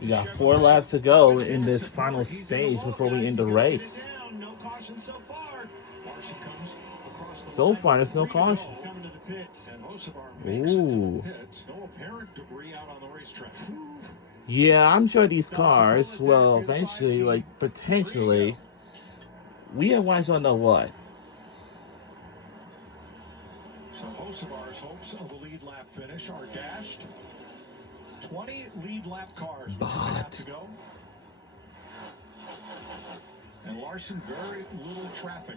We got 4 laps to go in this final stage before we end the race. So far, there's no caution. Ooh. Yeah, I'm sure these cars will eventually, like, potentially, we have watched on the what? So Hocevar's hopes of a lead lap finish are dashed. 20 lead lap cars with 2.5 to go. And Larson, very little traffic.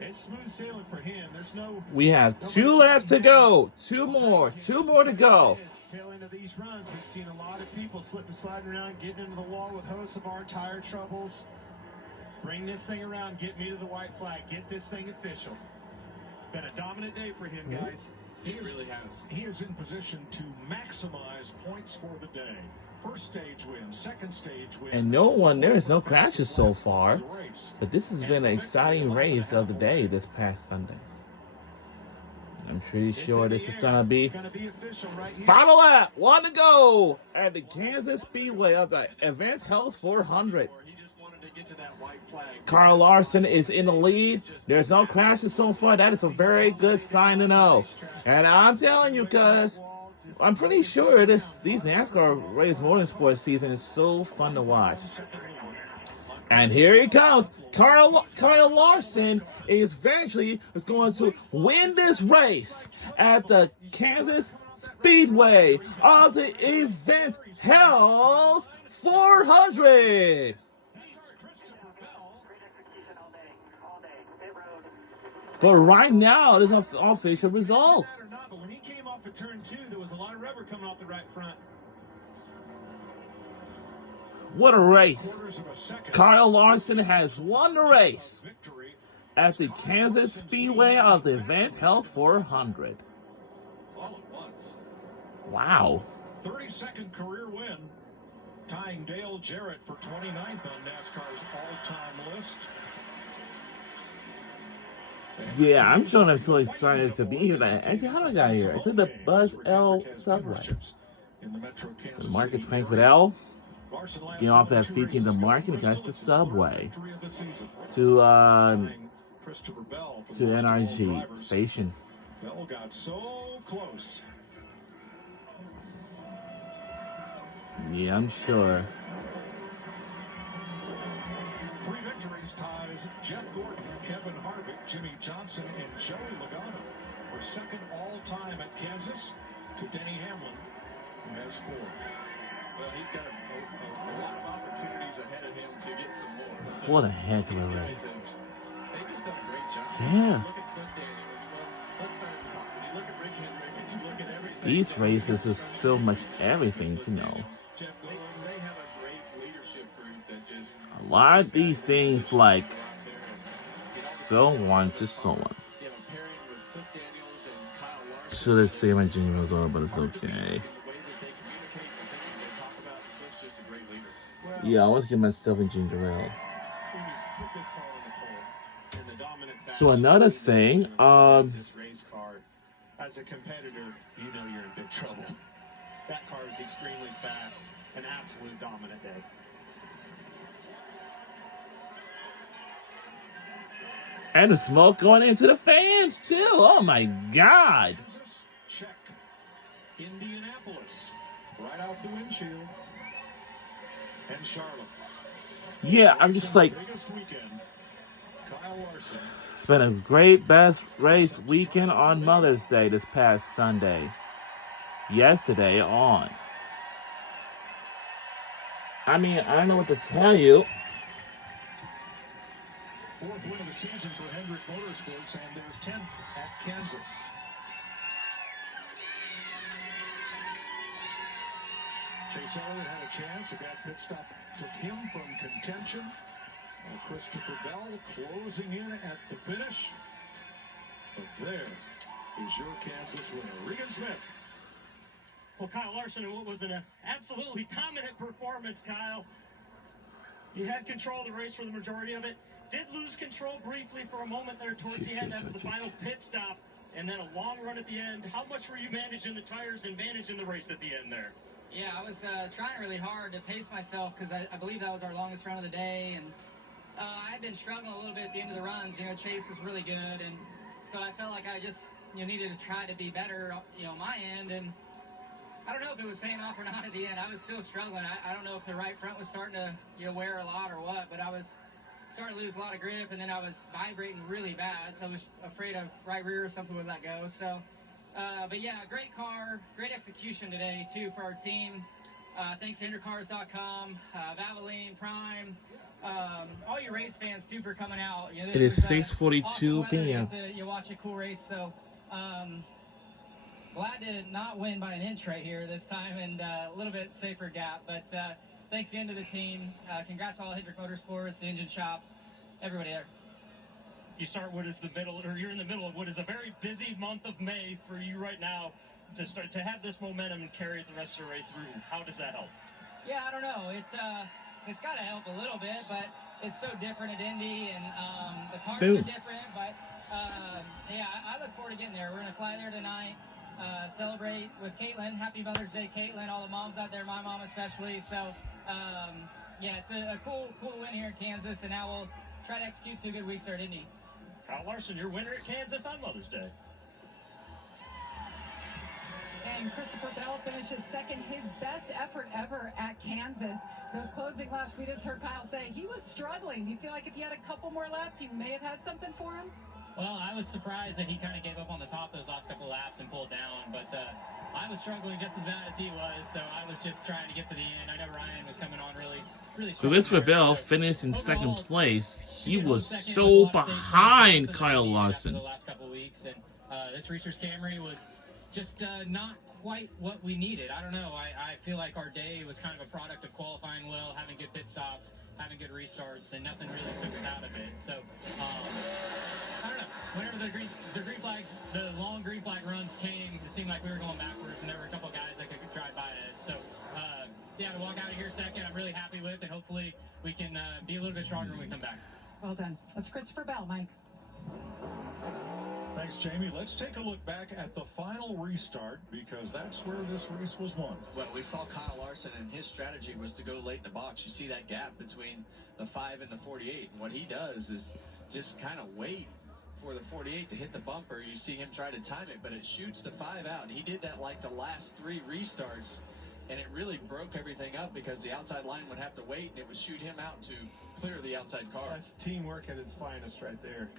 It's smooth sailing for him. There's no. We have 2 laps to go. 2 more to go. Tail end of these runs, we've seen a lot of people slipping, sliding around, getting into the wall with Hocevar, tire troubles. Bring this thing around, get me to the white flag, get this thing official. Been a dominant day for him, guys. He really has. He is in position to maximize points for the day. First stage win, second stage win. And there is no crashes so far. But this has been an exciting race of the day this past Sunday. I'm pretty sure this is going to be final lap. 1 to go at the Kansas Speedway of the Advanced Health 400. Kyle Larson is in the lead. There's no crashes so far. That is a very good sign to know. And I'm telling you, cuz I'm pretty sure these NASCAR race motorsport season is so fun to watch. And here he comes. Kyle Larson is eventually going to win this race at the Kansas Speedway of the Advanced Health 400. But right now, there's official results. But when he came off of turn 2, there was a lot of rubber coming off the right front. What a race. Kyle Larson has won the race at the Kansas Speedway of the Advanced Health 400. All at once. Wow. 32nd career win, tying Dale Jarrett for 29th on NASCAR's all-time list. Yeah, I'm sure I'm so excited to be here. Actually, how did I get here? I took the Buzz L subway. The Market Frankfurt L. Get off at 15 the Market and catch the subway to NRG station. Bell got so close. Yeah, I'm sure. 3 victories ties Jeff Gordon, Kevin Harvick, Jimmy Johnson, and Joey Logano for second all-time at Kansas to Denny Hamlin, who has 4. Well, he's got a lot of opportunities ahead of him to get some more. So what a heck of a race. They just done a great job. Yeah. Look at Cliff Daniels. Well, let's start at the top. When you look at Rick Hendrick and you look at everything. These races is so much everything to know. They have a great leadership group that just. A lot of these things like so on to so on. Should have saved my jingle as well, but it's okay. Yeah, I want to get myself in ginger ale. So another thing, as a competitor, you know you're in big trouble. That car is extremely fast, an absolute dominant day. And the smoke going into the fans too. Oh my God. Check. Indianapolis, right out the windshield. And Charlotte. Yeah, I'm just like, Kyle Larson. It's been a great best race weekend on Mother's Day this past Sunday. Yesterday on. I mean, I don't know what to tell you. 4th win of the season for Hendrick Motorsports, and their 10th at Kansas. Chase Elliott had a chance. A bad pit stop took him from contention. Christopher Bell closing in at the finish. But there is your Kansas winner, Regan Smith. Well, Kyle Larson, in what was an absolutely dominant performance, Kyle. You had control of the race for the majority of it. Did lose control briefly for a moment there towards the end after the final pit stop. and then a long run at the end. How much were you managing the tires and managing the race at the end there? Yeah, I was trying really hard to pace myself because I believe that was our longest run of the day, and I had been struggling a little bit at the end of the runs. You know, Chase was really good, and so I felt like I just needed to try to be better, my end, and I don't know if it was paying off or not at the end. I was still struggling. I don't know if the right front was starting to wear a lot or what, but I was starting to lose a lot of grip, and then I was vibrating really bad, so I was afraid of right rear or something would let go. So, but yeah, great car, great execution today too for our team. Thanks to InterCars.com, Valvoline, Prime, all you race fans too for coming out. It is 6:42 p.m. You watch a cool race, so glad to not win by an inch right here this time, and a little bit safer gap. But thanks again to the team. Congrats to all Hendrick Motorsports, the engine shop, everybody there. You start what is the middle, or you're in the middle of what is a very busy month of May for you right now. To start to have this momentum and carry it the rest of the way through, how does that help? Yeah, I don't know. It's got to help a little bit, but it's so different at Indy, and the cars are different. But yeah, I look forward to getting there. We're gonna fly there tonight, celebrate with Caitlin. Happy Mother's Day, Caitlin! All the moms out there, my mom especially. So yeah, it's a cool win here in Kansas, and now we'll try to execute 2 good weeks there at Indy. Kyle Larson, your winner at Kansas on Mother's Day. And Christopher Bell finishes second, his best effort ever at Kansas. Those closing laps, we just heard Kyle say he was struggling. Do you feel like if you had a couple more laps, you may have had something for him? Well, I was surprised that he kind of gave up on the top those last couple laps and pulled down, but I was struggling just as bad as he was, so I was just trying to get to the end. I know Ryan was coming on really So Christopher Bell finished in second place. He was so behind Kyle Larson. The last couple weeks, and this Reese's Camry was just not quite what we needed. I don't know. I feel like our day was kind of a product of qualifying well, having good pit stops, having good restarts, and nothing really took us out of it. So I don't know. Whenever the green flags, the long green flag runs came, it seemed like we were going backwards, and there were a couple guys that could drive by us. So yeah, to walk out of here second, I'm really happy with, and hopefully we can be a little bit stronger when we come back. Well done. That's Christopher Bell, Mike. Thanks, Jamie. Let's take a look back at the final restart, because that's where this race was won. Well, we saw Kyle Larson, and his strategy was to go late in the box. You see that gap between the 5 and the 48. And what he does is just kind of wait for the 48 to hit the bumper. You see him try to time it, but it shoots the 5 out. And he did that like the last 3 restarts, and it really broke everything up because the outside line would have to wait, and it would shoot him out to clear the outside car. That's teamwork at its finest right there.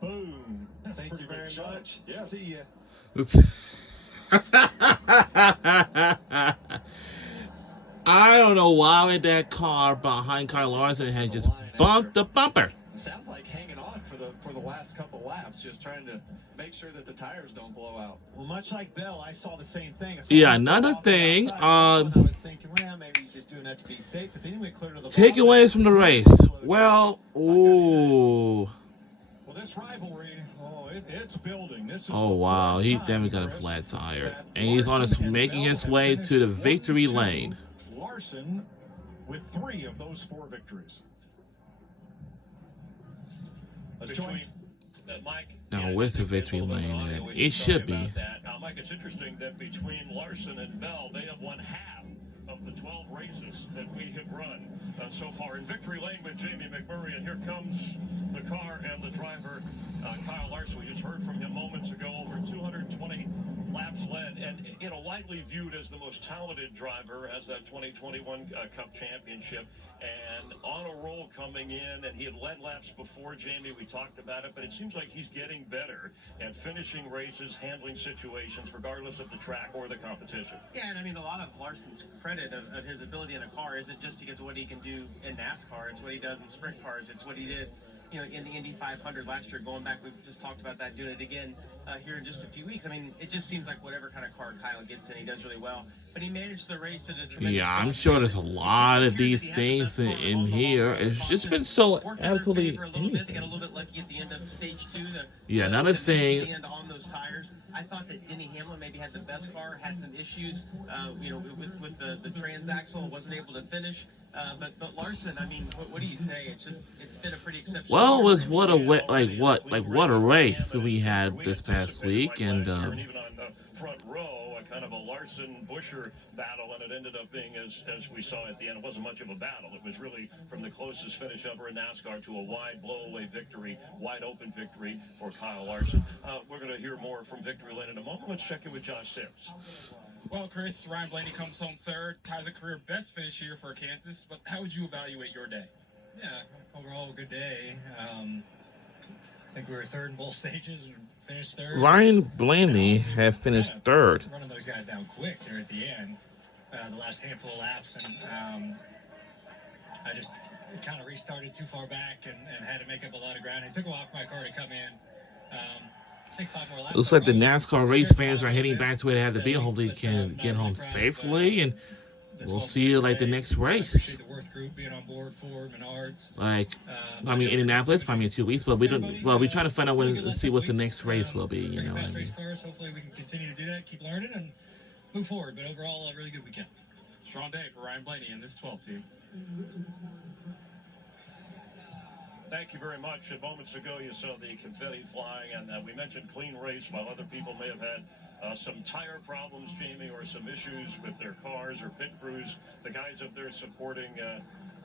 Boom. That's Thank you very much. Yeah. See ya. I don't know why that car behind Kyle Larson had just bumped the bumper. Sounds like hanging on for the last couple laps, just trying to make sure that the tires don't blow out. Well, much like Bell, I saw the same thing. Yeah, another thing, I was thinking, well, maybe he's just doing that to be safe, but then he went clear to the takeaways from the race. Well, ooh. Well, this rivalry, it's building. This is Oh wow, he definitely got a flat tire, and he's on his making his way to the victory lane. Larson with 3 of those 4 victories. Let's join Mike. Now, where's the victory lane at? It should be. Now, Mike, it's interesting that between Larson and Bell, they have won half of the 12 races that we have run so far in victory lane with Jamie McMurray. And here comes the car and the driver, Kyle Larson. We just heard from him moments ago. Over 220 laps led, and widely viewed as the most talented driver, as that 2021 Cup championship, and on a roll coming in. And he had led laps before, Jamie. We talked about it, but it seems like he's getting better at finishing races, handling situations, regardless of the track or the competition. Yeah, and I mean, a lot of Larson's credit of his ability in a car isn't just because of what he can do in NASCAR. It's what he does in sprint cars. It's what he did, in the Indy 500 last year. Going back, we've just talked about that, doing it again here in just a few weeks. I mean, it just seems like whatever kind of car Kyle gets in, he does really well. But he managed the race to the tremendous. Yeah, I'm sure there's a lot of these things in here. It's just been so absolutely. They got a little bit lucky at the end of stage 2. Yeah, another thing. On those tires. I thought that Denny Hamlin maybe had the best car, had some issues, with the transaxle, wasn't able to finish. But Larson, I mean, what do you say? It's been a pretty exceptional. Well, it year was for him. what a race we had this past week, and even on the front row, a kind of a Larson-Buscher battle, and it ended up being, as we saw at the end, it wasn't much of a battle. It was really from the closest finish ever in NASCAR to a wide blow-away victory, wide open victory for Kyle Larson. We're going to hear more from Victory Lane in a moment. Let's check in with Josh Sims. Well, Chris, Ryan Blaney comes home third, ties a career best finish here for Kansas, but how would you evaluate your day? Yeah, overall, a good day. I think we were third in both stages and finished third. Ryan Blaney had finished third. Running those guys down quick there at the end, the last handful of laps, and I just kind of restarted too far back and had to make up a lot of ground. It took a while for my car to come in. I think 5 more laps. Looks like the NASCAR race fans are heading back to where they had to be. Hopefully, they can get home safely, and we'll see you like the next race. The Worth Group being on board for Menards. Indianapolis, probably in 2 weeks, but we don't. Well, we try to find out see what the next race will be. You know what I mean? Cars. Hopefully, we can continue to do that, keep learning, and move forward. But overall, a really good weekend. Strong day for Ryan Blaney and this 12 team. Thank you very much. Moments ago, you saw the confetti flying, and we mentioned clean race, while other people may have had some tire problems, Jamie, or some issues with their cars or pit crews. The guys up there supporting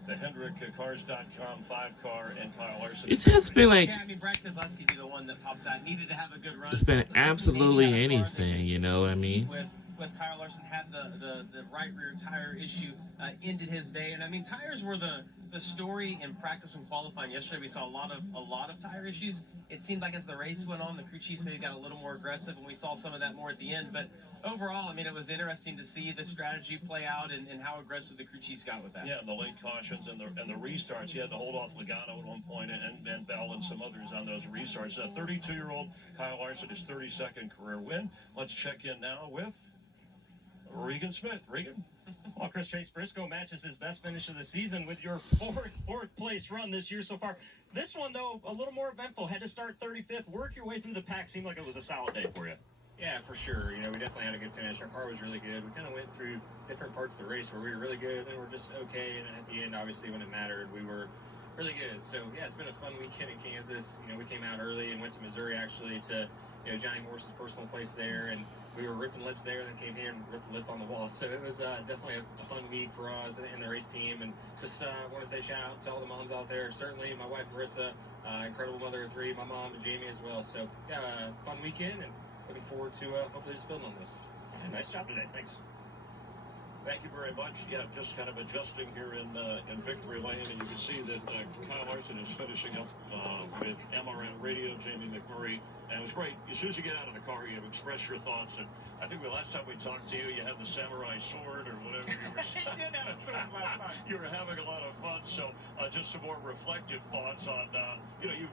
the Hendrick Cars.com 5-car and Kyle Larson. It has been like, Brad Keselowski be the one that pops out. Needed to have a good run. it's been absolutely anything. You know what I mean? With Kyle Larson had the right rear tire issue, ended his day, and I mean tires were the story in practice and qualifying yesterday. We saw a lot of tire issues. It seemed like as the race went on, the crew chiefs maybe got a little more aggressive, and we saw some of that more at the end. But overall, I mean, it was interesting to see the strategy play out and how aggressive the crew chiefs got with that. Yeah, the late cautions and the restarts. He had to hold off Logano at one point and Bell and some others on those restarts. 32-year-old Kyle Larson, his 32nd career win. Let's check in now with Regan Smith. Regan? Well, Chris, Chase Briscoe matches his best finish of the season with your fourth place run this year so far. This one, though, a little more eventful. Had to start 35th, work your way through the pack. Seemed like it was a solid day for you. Yeah, for sure. You know, we definitely had a good finish. Our car was really good. We kind of went through different parts of the race where we were really good, then we're just okay, and then at the end, obviously, when it mattered, we were really good. So, yeah, it's been a fun weekend in Kansas. You know, we came out early and went to Missouri, actually, to, Johnny Morris's personal place there, and we were ripping lips there, and then came here and ripped the lip on the wall. So it was definitely a fun week for us and the race team. And just want to say shout out to all the moms out there. Certainly my wife, Marissa, incredible mother of 3, my mom, and Jamie as well. So, yeah, fun weekend, and looking forward to hopefully just building on this. Yeah, nice job today. Thanks. Thank you very much. Yeah, just kind of adjusting here in Victory Lane, and you can see that Kyle Larson is finishing up with MRN Radio, Jamie McMurray, and it was great. As soon as you get out of the car, you express your thoughts, and I think the last time we talked to you, you had the samurai sword or whatever you were saying. You were having a lot of fun, so just some more reflective thoughts on, you